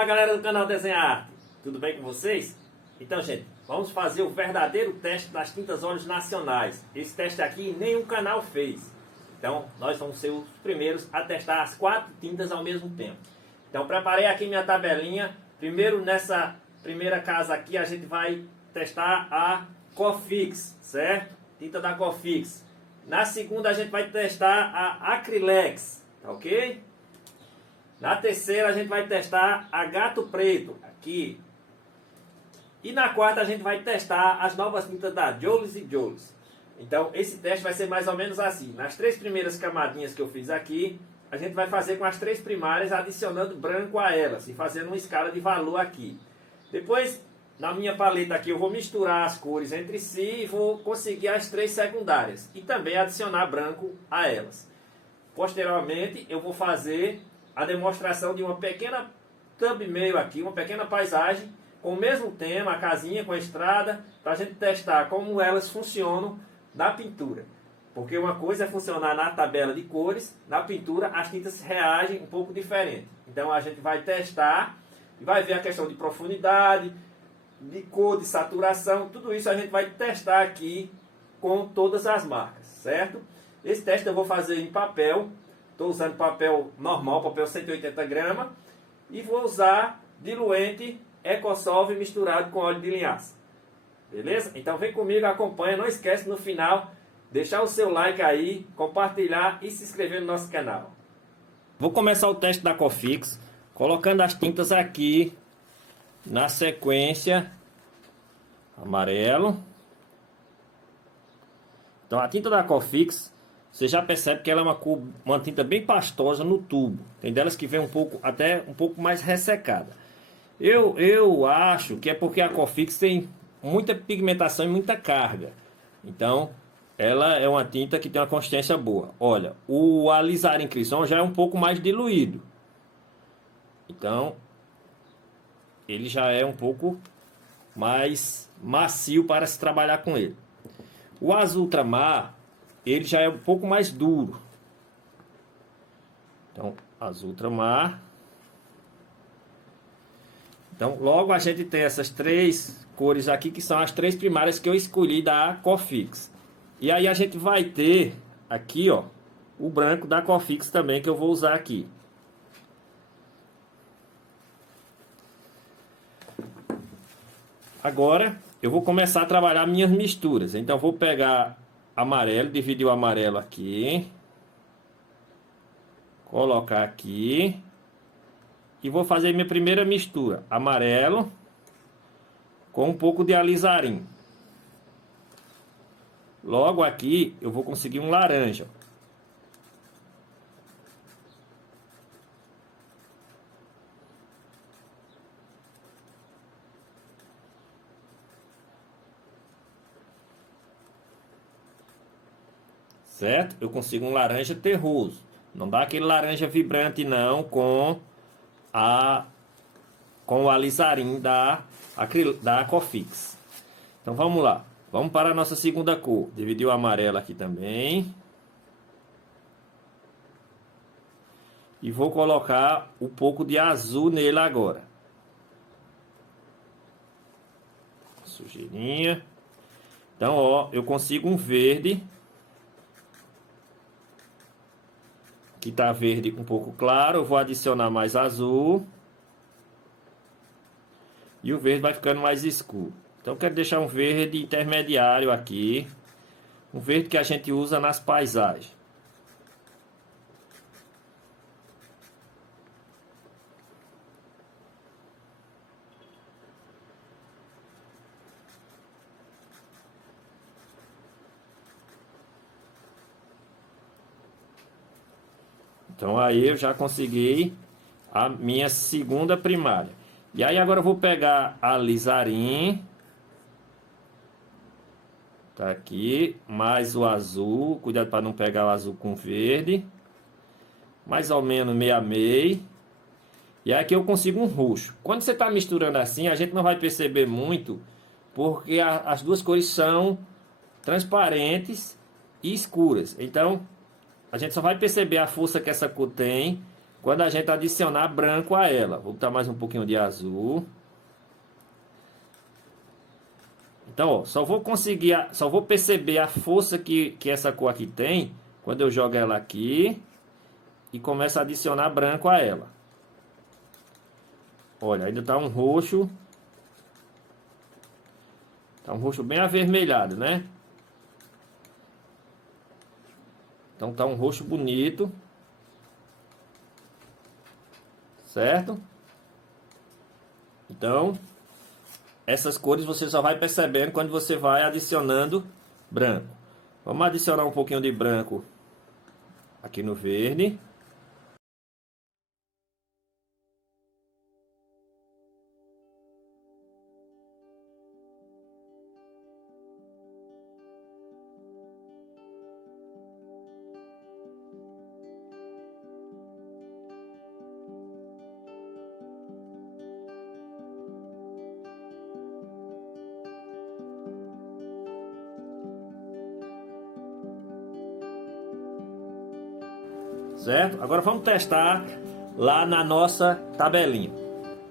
Olá galera do canal Desenhar Arte, tudo bem com vocês? Então gente, vamos fazer o verdadeiro teste das tintas óleos nacionais. Esse teste aqui nenhum canal fez. Então nós vamos ser os primeiros a testar as 4 tintas ao mesmo tempo. Então preparei aqui minha tabelinha. Primeiro nessa primeira casa aqui a gente vai testar a Cofix, certo? Tinta da Cofix. Na segunda a gente vai testar a Acrylex, tá ok? Na terceira a gente vai testar a Gato Preto, aqui. E na quarta a gente vai testar as novas tintas da Jolis & Jolis. Então esse teste vai ser mais ou menos assim. Nas 3 primeiras camadinhas que eu fiz aqui, a gente vai fazer com as 3 primárias, adicionando branco a elas e fazendo uma escala de valor aqui. Depois, na minha paleta aqui, eu vou misturar as cores entre si e vou conseguir as 3 secundárias. E também adicionar branco a elas. Posteriormente, eu vou fazer a demonstração de uma pequena thumbnail aqui, uma pequena paisagem, com o mesmo tema, a casinha com a estrada, para a gente testar como elas funcionam na pintura. Porque uma coisa é funcionar na tabela de cores, na pintura as tintas reagem um pouco diferente. Então a gente vai testar e vai ver a questão de profundidade, de cor, de saturação, tudo isso a gente vai testar aqui com todas as marcas, certo? Esse teste eu vou fazer em papel. Estou usando papel normal, papel 180 gramas. E vou usar diluente EcoSolve misturado com óleo de linhaça. Beleza? Então vem comigo, acompanha. Não esquece no final, deixar o seu like aí, compartilhar e se inscrever no nosso canal. Vou começar o teste da Cofix, colocando as tintas aqui na sequência. Amarelo. Então a tinta da Cofix, você já percebe que ela é uma tinta bem pastosa no tubo. Tem delas que vem até um pouco mais ressecada. Eu acho que é porque a Cofix tem muita pigmentação e muita carga. Então, ela é uma tinta que tem uma consistência boa. Olha, o Alizarin Crisson já é um pouco mais diluído. Então, ele já é um pouco mais macio para se trabalhar com ele. O Azul Ultramar, ele já é um pouco mais duro. Então, Azul Ultramar. Então, logo a gente tem essas 3 cores aqui, que são as 3 primárias que eu escolhi da Cofix. E aí a gente vai ter aqui, ó, o branco da Cofix também, que eu vou usar aqui. Agora, eu vou começar a trabalhar minhas misturas. Então, vou pegar amarelo, dividir o amarelo aqui, colocar aqui e vou fazer minha primeira mistura, amarelo com um pouco de alizarim. Logo aqui eu vou conseguir um laranja. Certo? Eu consigo um laranja terroso. Não dá aquele laranja vibrante não com o alizarim da Cofix. Então vamos lá. Vamos para a nossa segunda cor. Dividir o amarelo aqui também. E vou colocar um pouco de azul nele agora. Sujeirinha. Então, ó, eu consigo um verde. Que tá verde um pouco claro, eu vou adicionar mais azul. E o verde vai ficando mais escuro. Então eu quero deixar um verde intermediário aqui. Um verde que a gente usa nas paisagens. Então aí eu já consegui a minha segunda primária. E aí agora eu vou pegar a alizarim. Tá aqui, mais o azul. Cuidado para não pegar o azul com verde. Mais ou menos meio a meio. E aqui eu consigo um roxo. Quando você está misturando assim, a gente não vai perceber muito, porque as duas cores são transparentes e escuras. Então, a gente só vai perceber a força que essa cor tem quando a gente adicionar branco a ela. Vou botar mais um pouquinho de azul. Então, ó, só vou perceber a força que essa cor aqui tem quando eu jogo ela aqui e começo a adicionar branco a ela. Olha, ainda tá um roxo. Tá um roxo bem avermelhado, né? Então tá um roxo bonito. Certo? Então, essas cores você só vai percebendo quando você vai adicionando branco. Vamos adicionar um pouquinho de branco aqui no verde. Certo? Agora vamos testar lá na nossa tabelinha.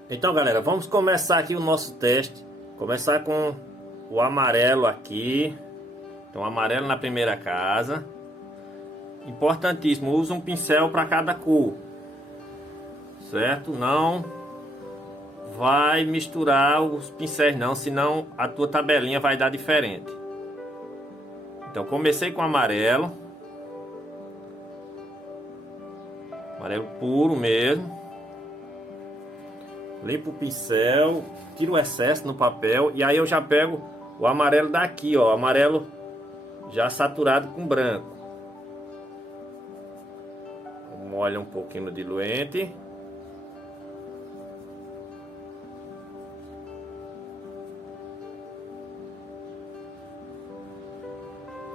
Então, galera, vamos começar aqui o nosso teste. Começar com o amarelo aqui. Então, amarelo na primeira casa. Importantíssimo, usa um pincel para cada cor. Certo? Não vai misturar os pincéis não, senão a tua tabelinha vai dar diferente. Então, comecei com amarelo. Amarelo puro mesmo. Limpo o pincel, tiro o excesso no papel e aí eu já pego o amarelo daqui, ó, amarelo já saturado com branco. Molha um pouquinho no diluente.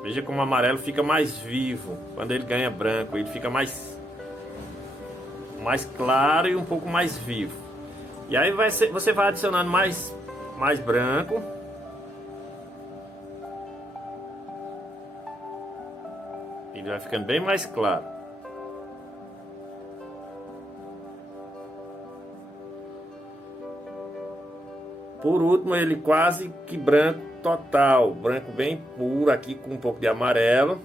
Veja como o amarelo fica mais vivo quando ele ganha branco, ele fica mais claro e um pouco mais vivo. E aí você vai adicionando mais branco. Ele vai ficando bem mais claro. Por último, ele quase que branco total, branco bem puro aqui com um pouco de amarelo.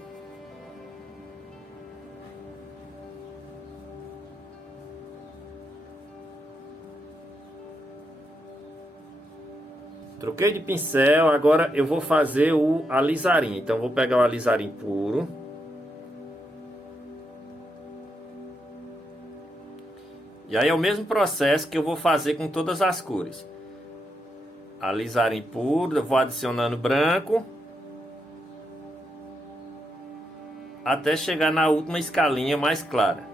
Troquei de pincel, agora eu vou fazer o alizarim. Então vou pegar o alizarim puro. E aí é o mesmo processo que eu vou fazer com todas as cores. Alizarim puro, eu vou adicionando branco. Até chegar na última escalinha mais clara.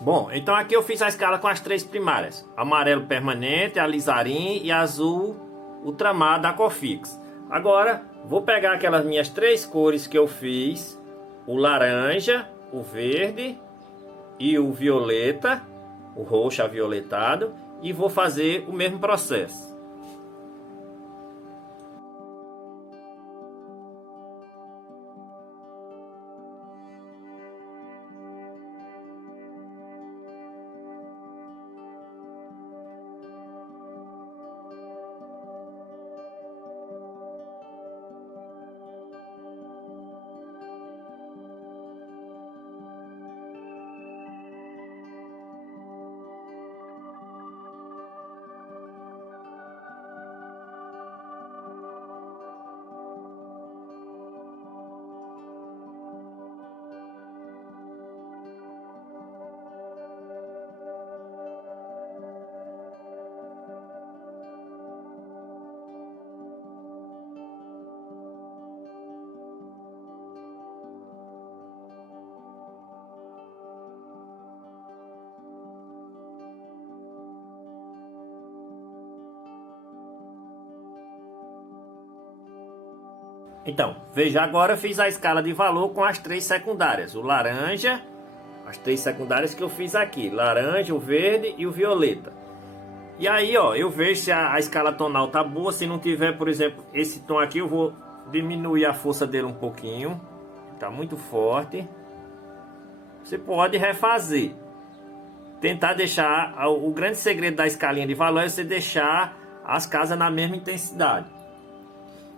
Bom, então aqui eu fiz a escala com as três primárias. Amarelo permanente, alizarim e azul ultramar da Cofix. Agora, vou pegar aquelas minhas três cores que eu fiz. O laranja, o verde e o violeta. O roxo avioletado. E vou fazer o mesmo processo. Então, veja, agora eu fiz a escala de valor com as 3 secundárias. O laranja, as 3 secundárias que eu fiz aqui. Laranja, o verde e o violeta. E aí, ó, eu vejo se a escala tonal tá boa. Se não tiver, por exemplo, esse tom aqui, eu vou diminuir a força dele um pouquinho. Tá muito forte. Você pode refazer. Tentar deixar... O grande segredo da escalinha de valor é você deixar as casas na mesma intensidade.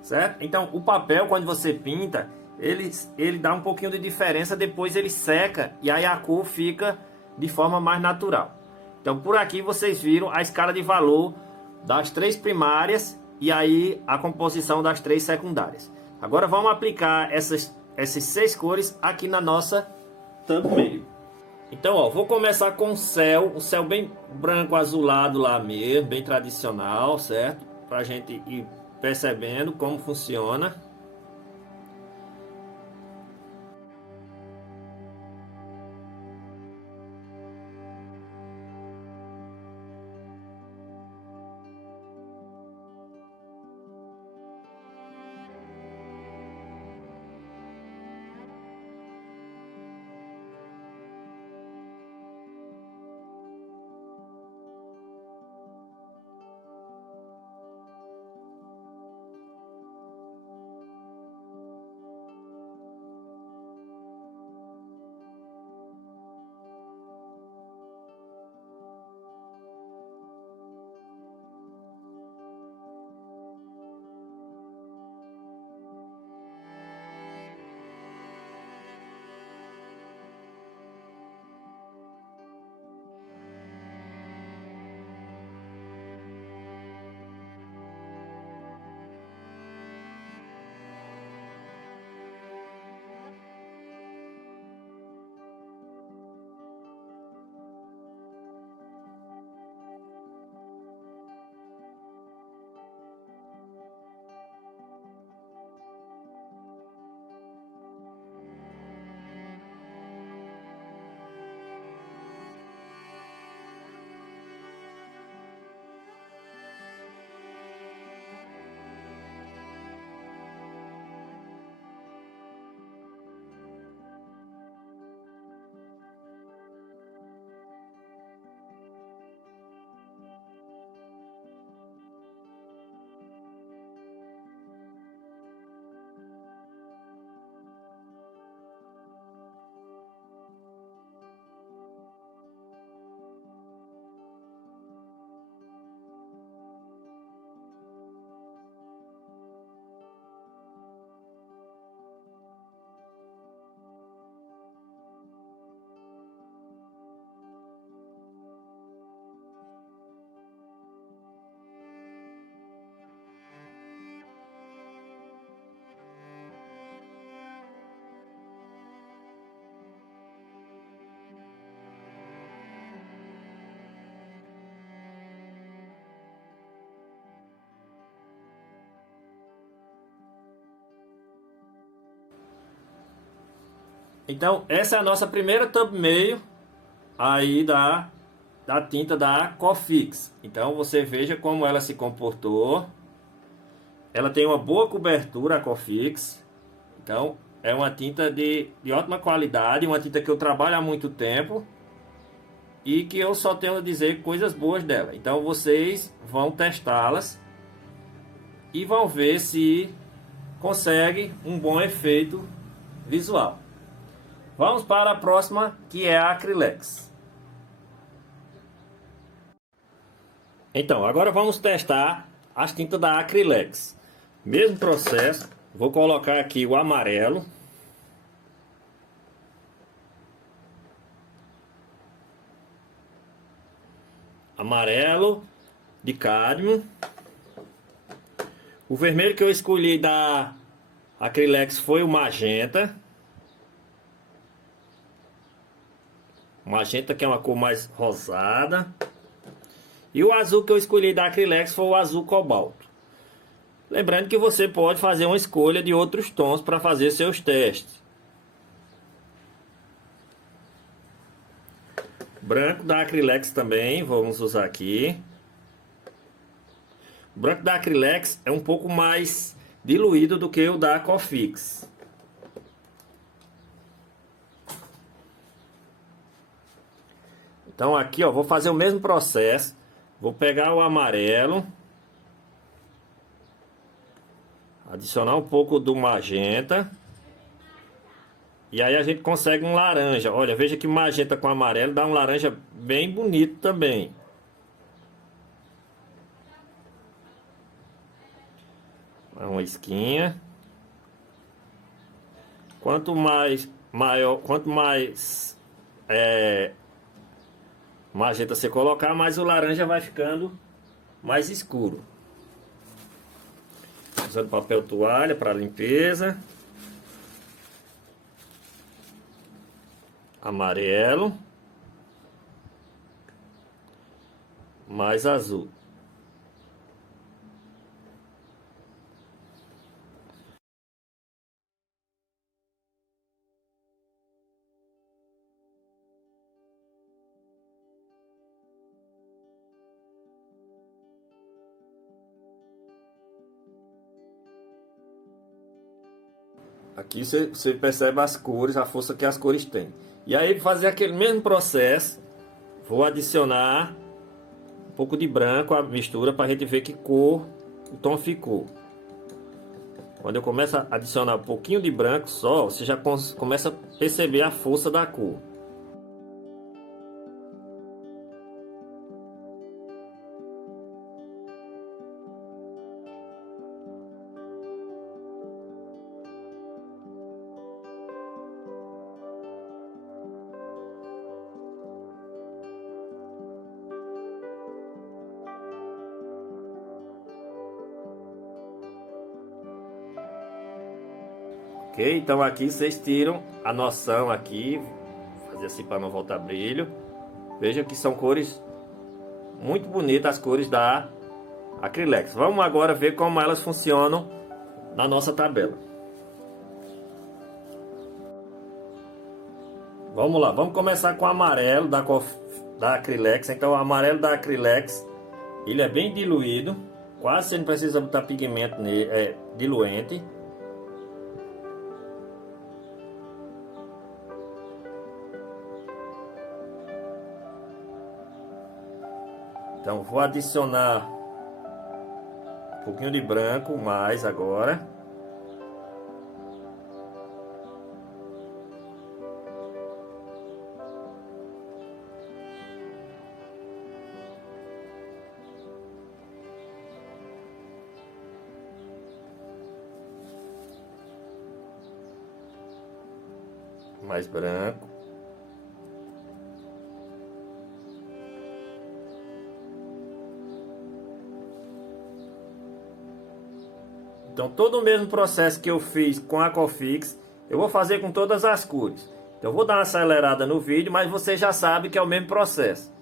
Certo? Então, o papel, quando você pinta, ele dá um pouquinho de diferença. Depois ele seca e aí a cor fica de forma mais natural. Então, por aqui vocês viram a escala de valor das 3 primárias e aí a composição das 3 secundárias. Agora vamos aplicar essas 6 cores aqui na nossa thumbnail. Então, ó, vou começar com o céu, um céu bem branco azulado lá mesmo, bem tradicional, certo? Pra gente ir percebendo como funciona. Então, essa é a nossa primeira thumbnail aí da tinta da Cofix. Então, você veja como ela se comportou. Ela tem uma boa cobertura, a Cofix. Então, é uma tinta de ótima qualidade, uma tinta que eu trabalho há muito tempo e que eu só tenho a dizer coisas boas dela. Então, vocês vão testá-las e vão ver se consegue um bom efeito visual. Vamos para a próxima, que é a Acrylex. Então, agora vamos testar as tintas da Acrylex. Mesmo processo, vou colocar aqui o amarelo. Amarelo de cádmio. O vermelho que eu escolhi da Acrylex foi o magenta. Magenta, que é uma cor mais rosada. E o azul que eu escolhi da Acrylex foi o azul cobalto. Lembrando que você pode fazer uma escolha de outros tons para fazer seus testes. Branco da Acrylex também, vamos usar aqui. O branco da Acrylex é um pouco mais diluído do que o da Aquafix. Então aqui, ó, vou fazer o mesmo processo. Vou pegar o amarelo, adicionar um pouco do magenta. E aí a gente consegue um laranja. Olha, veja que magenta com amarelo dá um laranja bem bonito também. Uma esquinha. Quanto mais magenta você colocar, mais o laranja vai ficando mais escuro. Usando papel toalha para limpeza. Amarelo. Mais azul. Aqui você percebe as cores, a força que as cores têm. E aí, para fazer aquele mesmo processo, vou adicionar um pouco de branco à mistura para a gente ver que cor o tom ficou. Quando eu começo a adicionar um pouquinho de branco só, você já começa a perceber a força da cor. Ok? Então aqui vocês tiram a noção aqui. Vou fazer assim para não voltar brilho. Veja que são cores muito bonitas, as cores da Acrylex. Vamos agora ver como elas funcionam na nossa tabela. Vamos lá, vamos começar com o amarelo da Acrylex. Então o amarelo da Acrylex, ele é bem diluído. Quase você não precisa botar pigmento nele, é diluente. Então vou adicionar um pouquinho de branco mais agora. Mais branco. Então todo o mesmo processo que eu fiz com a Aquafix, eu vou fazer com todas as cores. Então eu vou dar uma acelerada no vídeo, mas você já sabe que é o mesmo processo.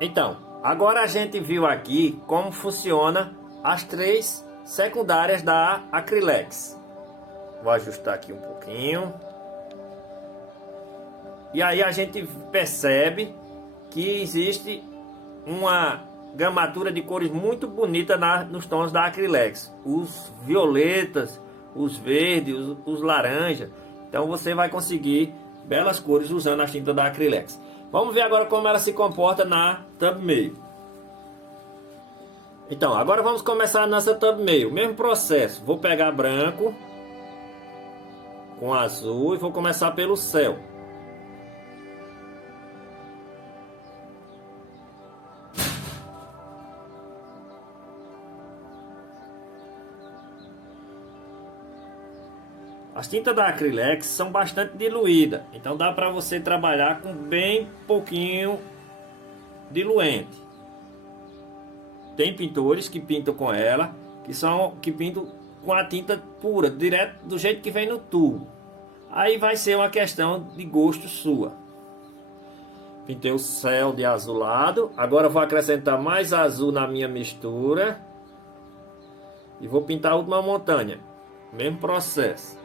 Então, agora a gente viu aqui como funciona as três secundárias da Acrylex. Vou ajustar aqui um pouquinho. E aí a gente percebe que existe uma gramatura de cores muito bonita nos tons da Acrylex. Os violetas, os verdes, os laranjas. Então você vai conseguir belas cores usando a tinta da Acrylex. Vamos ver agora como ela se comporta na tub meio. Então, agora vamos começar nessa tub meio. Mesmo processo. Vou pegar branco com azul e vou começar pelo céu. As tintas da Acrylex são bastante diluídas, então dá para você trabalhar com bem pouquinho diluente. Tem pintores que pintam com ela, que pintam com a tinta pura, direto do jeito que vem no tubo. Aí vai ser uma questão de gosto sua. Pintei o céu de azulado, agora vou acrescentar mais azul na minha mistura e vou pintar a última montanha. Mesmo processo.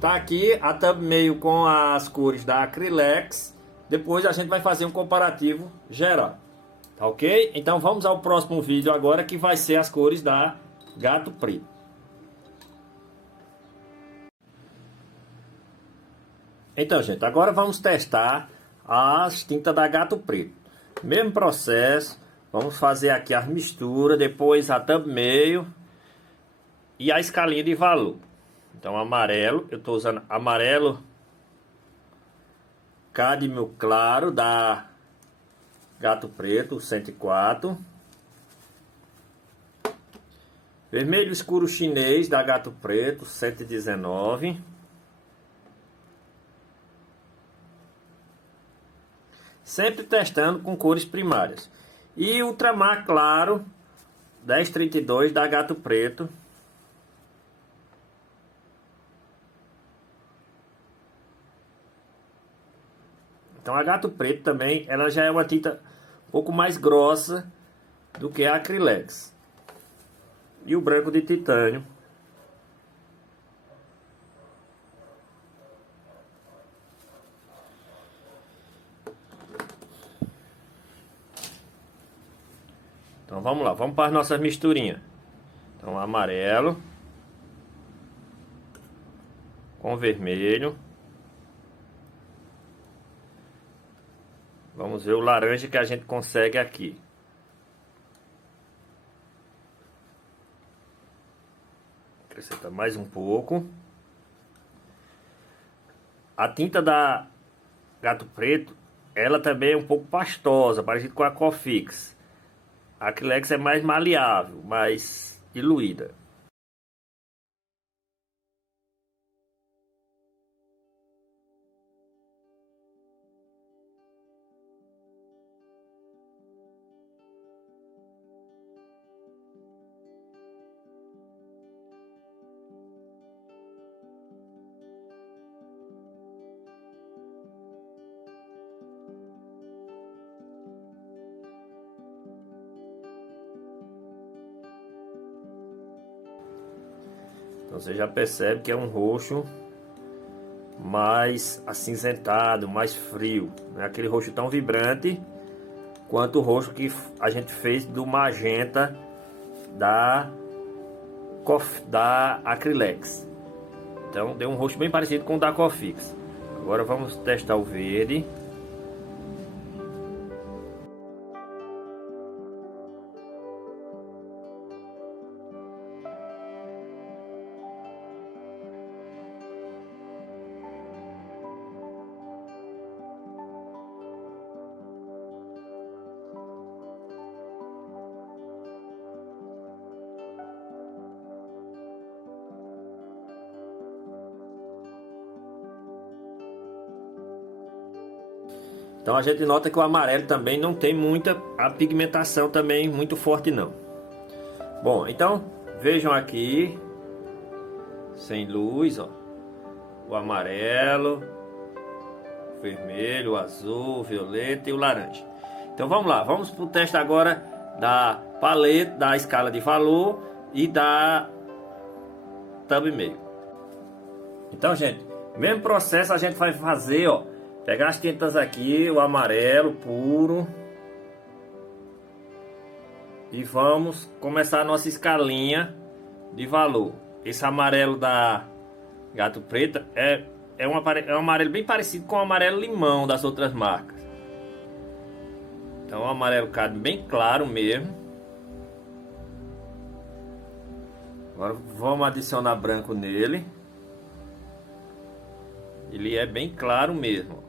Tá aqui a tub meio com as cores da Acrylex. Depois a gente vai fazer um comparativo geral. Tá ok? Então vamos ao próximo vídeo agora, que vai ser as cores da Gato Preto. Então, gente, agora vamos testar as tintas da Gato Preto. Mesmo processo. Vamos fazer aqui as misturas, depois a tub meio e a escalinha de valor. Então, amarelo, eu estou usando amarelo cádmio claro da Gato Preto 104. Vermelho escuro chinês da Gato Preto 119. Sempre testando com cores primárias. E ultramar claro 1032 da Gato Preto. Então a Gato Preto também, ela já é uma tinta um pouco mais grossa do que a Acrylex. E o branco de titânio. Então vamos lá, vamos para as nossas misturinhas. Então amarelo com vermelho. Vamos ver o laranja que a gente consegue aqui. Acrescenta mais um pouco. A tinta da Gato Preto, ela também é um pouco pastosa, parecido com a Cofix. A Acrylex é mais maleável, mais diluída. Então você já percebe que é um roxo mais acinzentado, mais frio. Não é aquele roxo tão vibrante quanto o roxo que a gente fez do magenta da Acrylex. Então deu um roxo bem parecido com o da Cofix. Agora vamos testar o verde. Então a gente nota que o amarelo também não tem muita a pigmentação também muito forte não. Bom, então vejam aqui sem luz, ó, o amarelo, o vermelho, o azul, o violeta e o laranja. Então vamos lá, vamos para o teste agora da paleta, da escala de valor e da thumb meio. Então, gente, mesmo processo a gente vai fazer, ó, pegar as tintas aqui, o amarelo puro, e vamos começar a nossa escalinha de valor. Esse amarelo da Gato Preto é um amarelo bem parecido com o amarelo limão das outras marcas. Então o amarelo cadmio bem claro mesmo. Agora vamos adicionar branco nele. Ele é bem claro mesmo.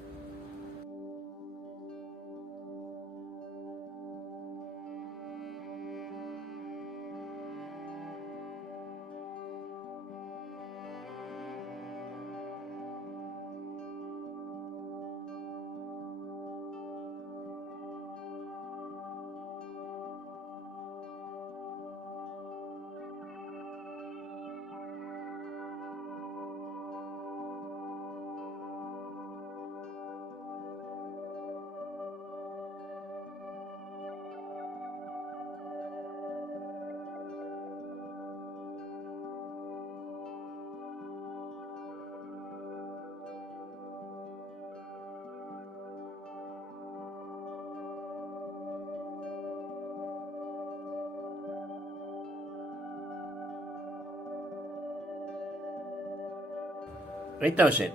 Então, gente,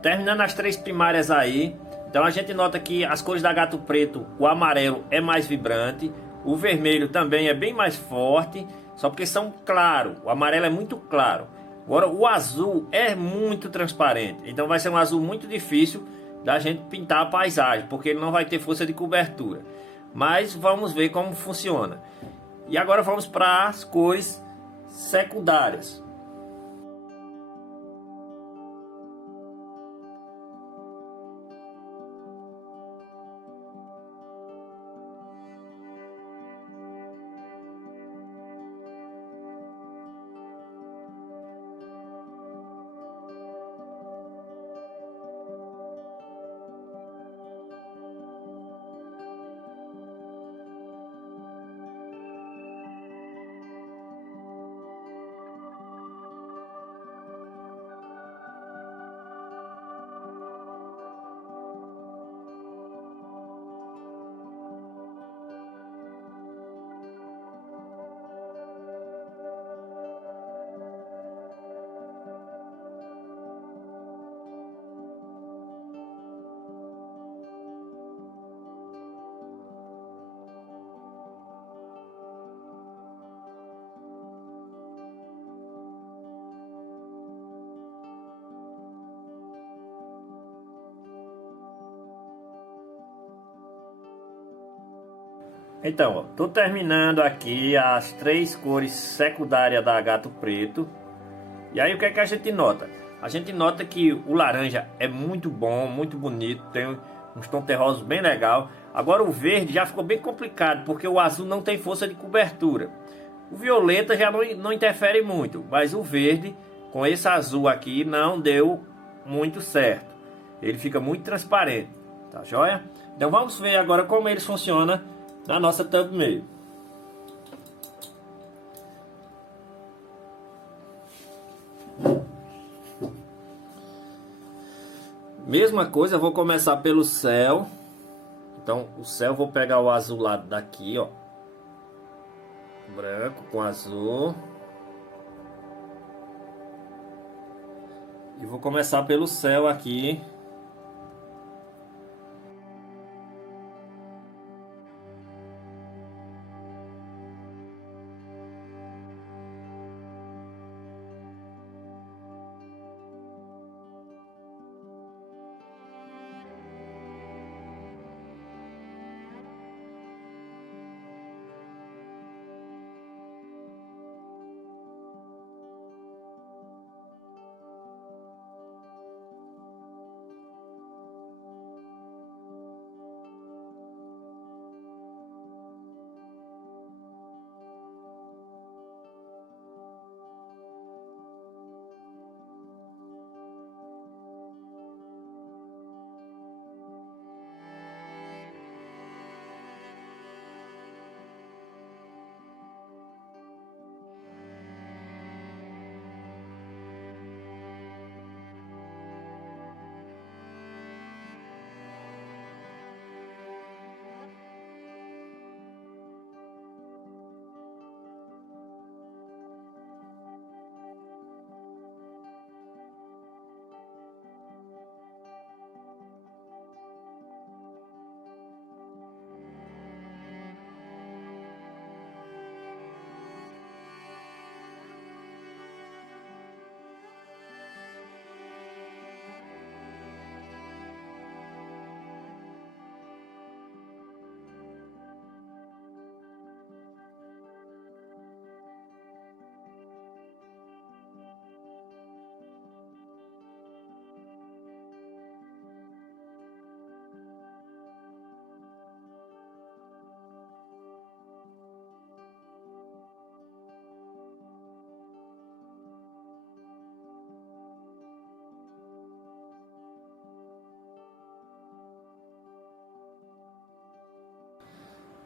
terminando as três primárias aí, então a gente nota que as cores da Gato Preto, o amarelo é mais vibrante, o vermelho também é bem mais forte, só porque são claros, o amarelo é muito claro. Agora o azul é muito transparente, então vai ser um azul muito difícil da gente pintar a paisagem, porque ele não vai ter força de cobertura. Mas vamos ver como funciona. E agora vamos para as cores secundárias. Então, ó, tô terminando aqui as 3 cores secundárias da Gato Preto. E aí o que é que a gente nota? A gente nota que o laranja é muito bom, muito bonito, tem uns tons terrosos bem legal. Agora o verde já ficou bem complicado, porque o azul não tem força de cobertura. O violeta já não interfere muito, mas o verde com esse azul aqui não deu muito certo. Ele fica muito transparente, tá joia? Então vamos ver agora como ele funciona na nossa thumbnail. Mesma coisa, eu vou começar pelo céu. Então o céu, vou pegar o azulado daqui, ó, branco com azul, e vou começar pelo céu aqui.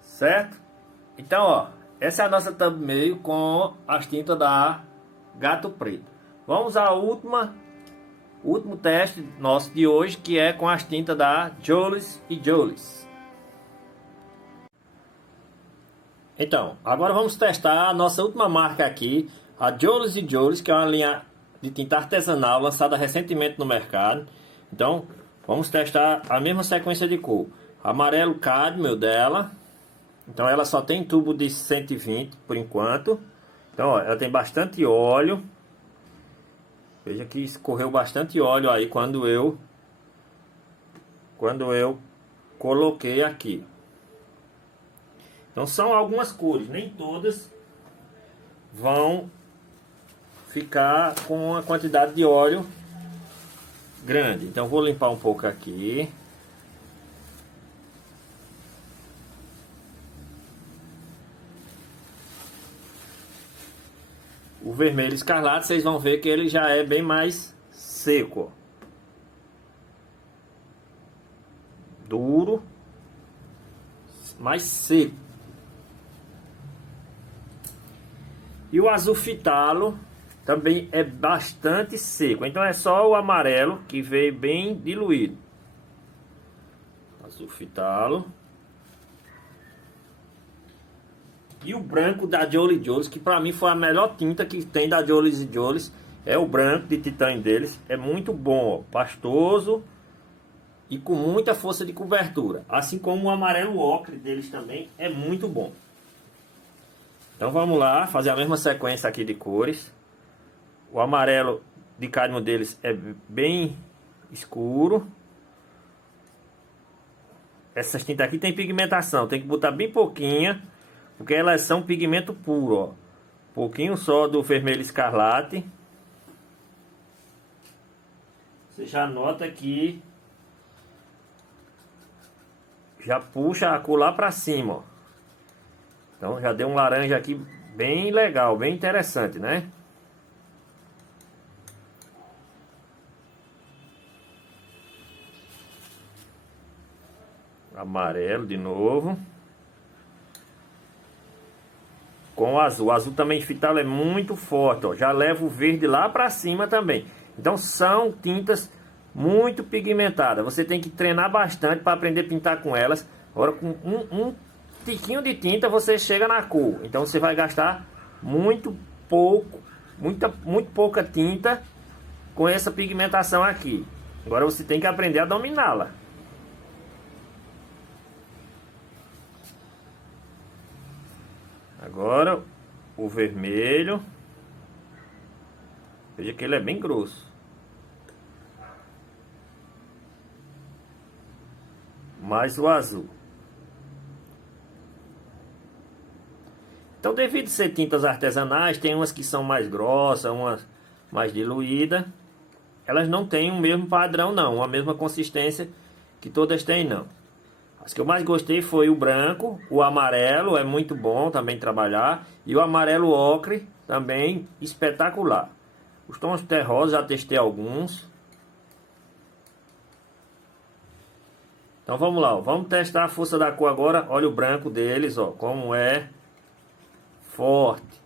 Certo? Então, ó, essa é a nossa thumbnail com as tintas da Gato Preto. Vamos ao último teste nosso de hoje, que é com as tintas da Jolis e Jolis. Então, agora vamos testar a nossa última marca aqui, a Jolis e Jolis, que é uma linha de tinta artesanal lançada recentemente no mercado. Então, vamos testar a mesma sequência de cor. Amarelo cádmio dela. Então ela só tem tubo de 120 por enquanto. Então ó, ela tem bastante óleo. Veja que escorreu bastante óleo aí quando eu coloquei aqui. Então são algumas cores, nem todas vão ficar com uma quantidade de óleo grande. Então vou limpar um pouco aqui. O vermelho escarlate, vocês vão ver que ele já é bem mais seco. Duro, mais seco. E o azul fitalo também é bastante seco. Então é só o amarelo que veio bem diluído. Azul fitalo. E o branco da Jolis Jolis, que para mim foi a melhor tinta que tem da Jolis e Jolis. É o branco de titânio deles. É muito bom, ó, pastoso e com muita força de cobertura. Assim como o amarelo ocre deles também é muito bom. Então vamos lá, fazer a mesma sequência aqui de cores. O amarelo de cádmio deles é bem escuro. essas tintas aqui tem pigmentação, tem que botar bem pouquinha, porque elas são pigmento puro, ó. Pouquinho só do vermelho escarlate. Você já nota que já puxa a cor lá pra cima, ó. Então já deu um laranja aqui bem legal, bem interessante, né? Amarelo de novo. Com o azul. O azul também fitalo é muito forte, ó. Já leva o verde lá pra cima também. Então são tintas muito pigmentadas. Você tem que treinar bastante para aprender a pintar com elas. Agora com um tiquinho de tinta você chega na cor. Então você vai gastar muito pouca tinta com essa pigmentação aqui. Agora você tem que aprender a dominá-la. Agora o vermelho. Veja que ele é bem grosso. Mais o azul. Então, devido a ser tintas artesanais, tem umas que são mais grossas, umas mais diluídas. Elas não têm o mesmo padrão não, a mesma consistência que todas têm não. As que eu mais gostei foi o branco, o amarelo, é muito bom também trabalhar. E o amarelo ocre, também espetacular. Os tons terrosos, já testei alguns. Então vamos lá, ó. Vamos testar a força da cor agora. Olha o branco deles, ó, como é forte.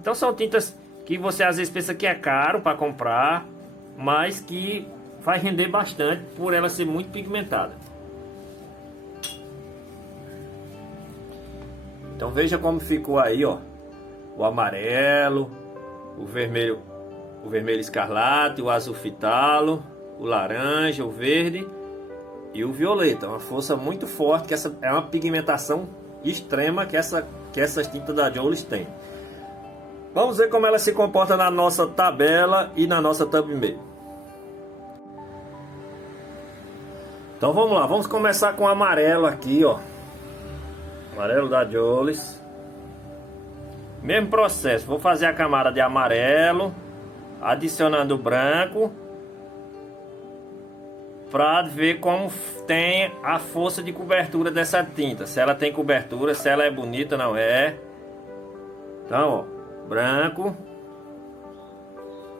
Então são tintas que você às vezes pensa que é caro para comprar, mas que vai render bastante por ela ser muito pigmentada. Então veja como ficou aí, ó, o amarelo, o vermelho escarlate, o azul fitalo, o laranja, o verde e o violeta. Uma força muito forte, que essa é uma pigmentação extrema que essas tintas da Jolis têm. Vamos ver como ela se comporta na nossa tabela e na nossa thumbnail. Então vamos lá, vamos começar com o amarelo aqui, ó. Amarelo da Jolis. Mesmo processo, vou fazer a camada de amarelo, adicionando o branco, para ver como tem a força de cobertura dessa tinta. Se ela tem cobertura, se ela é bonita, não é. Então, ó. Branco.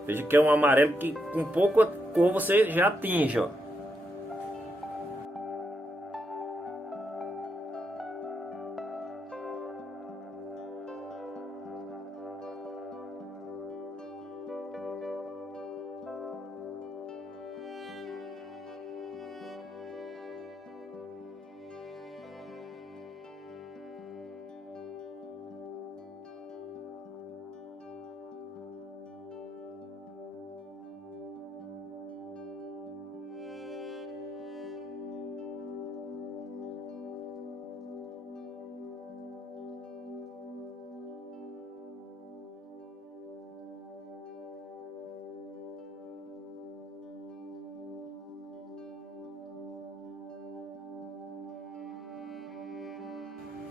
Veja que é um amarelo que com pouca cor você já atinge, ó.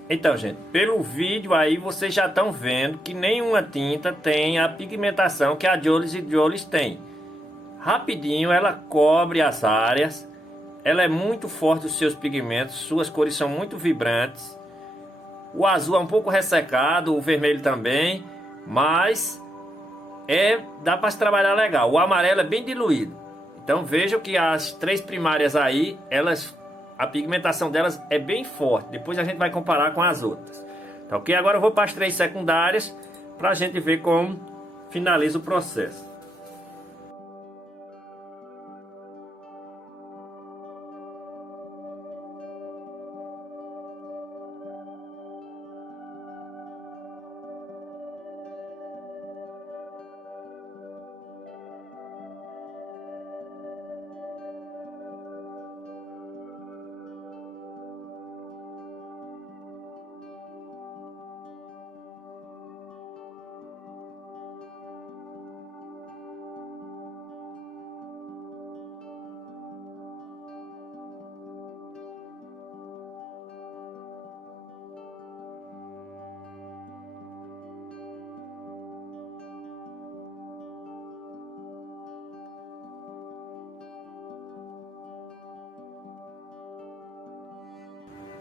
Então, gente, pelo vídeo aí vocês já estão vendo que nenhuma tinta tem a pigmentação que a Jolis e Jolis tem. Rapidinho ela cobre as áreas, ela é muito forte os seus pigmentos, suas cores são muito vibrantes. O azul é um pouco ressecado, o vermelho também, mas dá para se trabalhar legal. O amarelo é bem diluído. Então vejam que as três primárias aí, a pigmentação delas é bem forte. Depois a gente vai comparar com as outras. Tá ok? Agora eu vou para as três secundárias para a gente ver como finaliza o processo.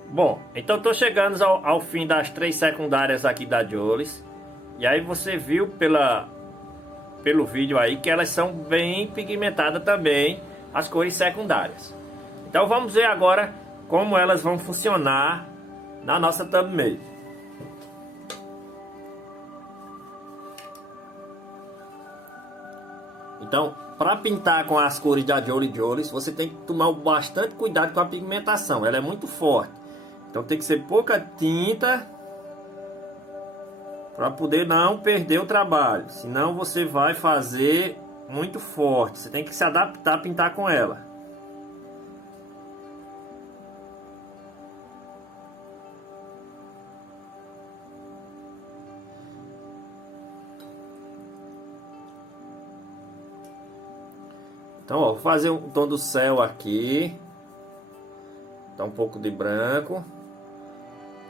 Bom, então estou chegando ao fim das 3 secundárias aqui da Jolies. E aí você viu pelo vídeo aí que elas são bem pigmentadas também, as cores secundárias. Então vamos ver agora como elas vão funcionar na nossa thumbnail. Então, para pintar com as cores da Jolies, você tem que tomar bastante cuidado com a pigmentação, ela é muito forte. Então tem que ser pouca tinta para poder não perder o trabalho, senão você vai fazer muito forte. Você tem que se adaptar a pintar com ela. Então, ó, vou fazer um tom do céu aqui. Dá um pouco de branco.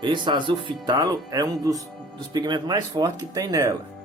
Esse azul fitalo é um dos pigmentos mais fortes que tem nela.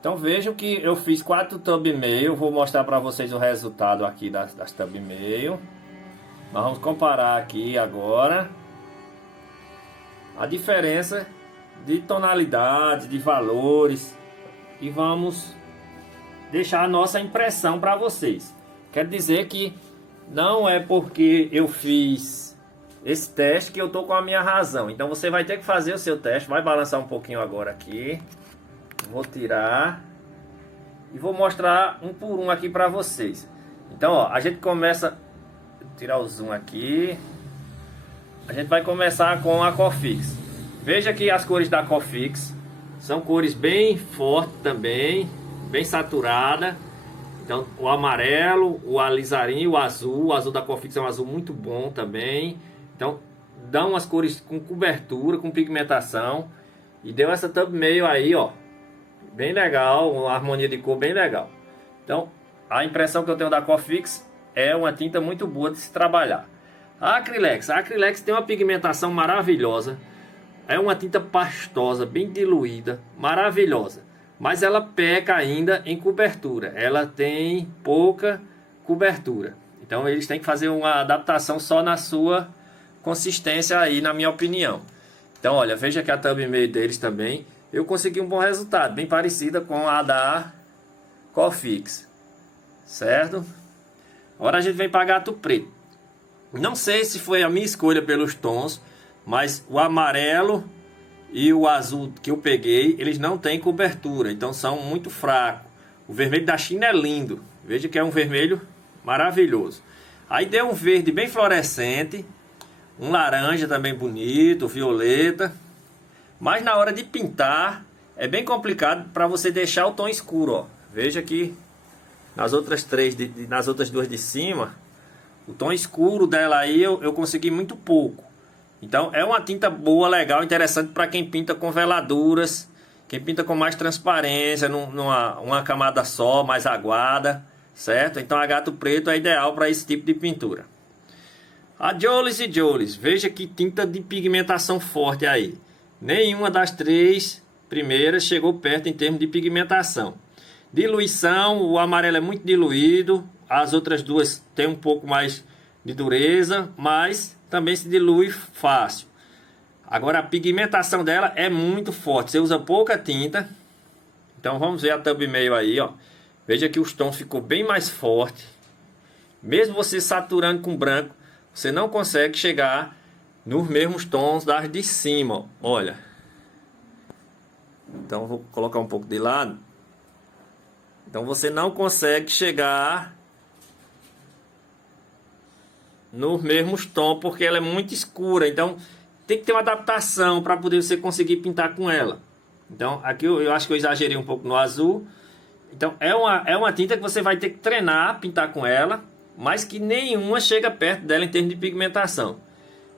Então vejam que eu fiz 4 thumbnail, vou mostrar para vocês o resultado aqui das thumbnail. Nós vamos comparar aqui agora a diferença de tonalidade, de valores, e vamos deixar a nossa impressão para vocês. Quer dizer que não é porque eu fiz esse teste que eu tô com a minha razão. Então você vai ter que fazer o seu teste, vai balançar um pouquinho agora aqui. Vou tirar e vou mostrar um por um aqui para vocês. Então, ó, a gente começa, vou tirar o zoom aqui. A gente vai começar com a Cofix. Veja que as cores da Cofix são cores bem fortes também, bem saturada. Então, o amarelo, o alizarinho, o azul da Cofix é um azul muito bom também. Então, dão umas cores com cobertura, com pigmentação, e deu essa thumbnail aí, ó. Bem legal, uma harmonia de cor bem legal. Então, a impressão que eu tenho da Cofix é uma tinta muito boa de se trabalhar. A Acrylex tem uma pigmentação maravilhosa. É uma tinta pastosa, bem diluída, maravilhosa. Mas ela peca ainda em cobertura. Ela tem pouca cobertura. Então, eles têm que fazer uma adaptação só na sua consistência aí, na minha opinião. Então, olha, veja que a thumbnail deles também, eu consegui um bom resultado, bem parecida com a da Cofix, certo? Agora a gente vem para Gato Preto. Não sei se foi a minha escolha pelos tons, mas o amarelo e o azul que eu peguei, eles não têm cobertura, então são muito fracos. O vermelho da China é lindo, veja que é um vermelho maravilhoso. Aí deu um verde bem fluorescente, um laranja também bonito, violeta. Mas na hora de pintar é bem complicado para você deixar o tom escuro, ó. Veja que nas outras nas outras duas de cima, o tom escuro dela aí eu consegui muito pouco. Então é uma tinta boa, legal, interessante para quem pinta com veladuras, quem pinta com mais transparência, numa camada só, mais aguada, certo? Então a Gato Preto é ideal para esse tipo de pintura. A Jolis e Jolis, veja que tinta de pigmentação forte aí. Nenhuma das três primeiras chegou perto em termos de pigmentação. Diluição, o amarelo é muito diluído, as outras duas têm um pouco mais de dureza, mas também se dilui fácil. Agora a pigmentação dela é muito forte, você usa pouca tinta. Então vamos ver a thumbnail aí, ó. Veja que os tons ficou bem mais forte. Mesmo você saturando com branco, você não consegue chegar nos mesmos tons das de cima, ó. Olha. Então vou colocar um pouco de lado. Então você não consegue chegar nos mesmos tons, porque ela é muito escura. Então tem que ter uma adaptação para poder você conseguir pintar com ela. Então aqui eu acho que eu exagerei um pouco no azul. Então é uma tinta que você vai ter que treinar, pintar com ela, mas que nenhuma chega perto dela em termos de pigmentação.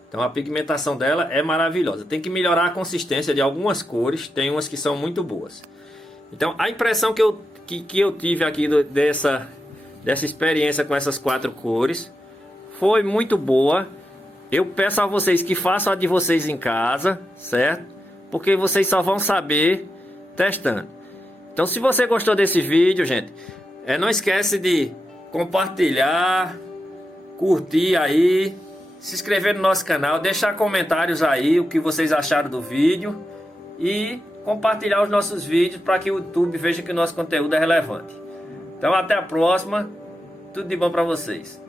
Então a pigmentação dela é maravilhosa. Tem que melhorar a consistência de algumas cores, tem umas que são muito boas. Então a impressão que eu tive aqui dessa experiência com essas 4 cores foi muito boa. Eu peço a vocês que façam a de vocês em casa, certo? Porque vocês só vão saber testando. Então se você gostou desse vídeo, gente, não esquece de compartilhar, curtir aí, se inscrever no nosso canal, deixar comentários aí o que vocês acharam do vídeo e compartilhar os nossos vídeos para que o YouTube veja que o nosso conteúdo é relevante. Então até a próxima, tudo de bom para vocês.